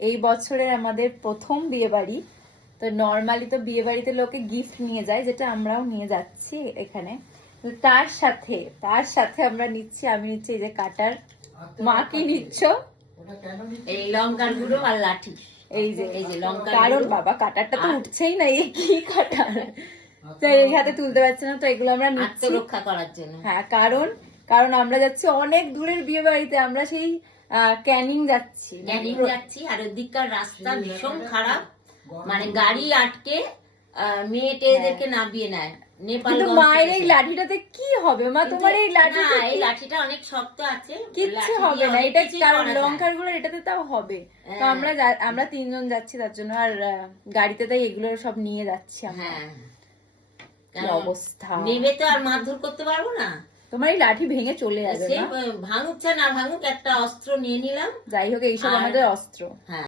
এই বছরের আমাদের প্রথম বিয়ে বাড়ি। তো নর্মালি তো বিয়ে বাড়িতে লোকে গিফট নিয়ে যায়, যেটা আমরাও নিয়ে যাচ্ছি এখানে। তো তার সাথে আমরা নিচ্ছি, আমি নিচ্ছি এই যে কাটার। মা কি নিচ্ছ? এই লঙ্কার গুঁড়ো আর লাঠি। এই যে লঙ্কা, কারণ বাবা কাটারটা তো উঠছেই না, এই কি কাটার, তো এই হাতে তুলতে পারছে না, তো এগুলো আমরা নিচ্ছি আত্মরক্ষা করার জন্য। হ্যাঁ, কারণ আমরা যাচ্ছি অনেক দূরের বিয়ে বাড়িতে, আমরা সেই ক্যানিং যাচ্ছি। আর ওদিককার রাস্তা ভীষণ খারাপ, মানে গাড়ি আটকে মেয়েদেরকে নামিয়ে নেয়। কিন্তু মায়ের এই লাঠিটাতে কি হবে মা? তোমার এই লাঠিটা অনেক শক্ত আছে, কিচ্ছু হবে না, এটা কারণ লঙ্কার গুঁড়ো এটাতে তাও হবে। তো আমরা তিনজন যাচ্ছি তার জন্য, আর গাড়িতে তাই এগুলো সব নিয়ে যাচ্ছি আমরা। কি অবস্থা, নেবে তো আর মারধর করতে পারবো না। তোমার এই লাঠি ভেঙে চলে যাবে, ভাঙুক না ভাঙুক, একটা অস্ত্র নিয়ে নিলাম। যাই হোক, এইসব আমাদের অস্ত্র। হ্যাঁ।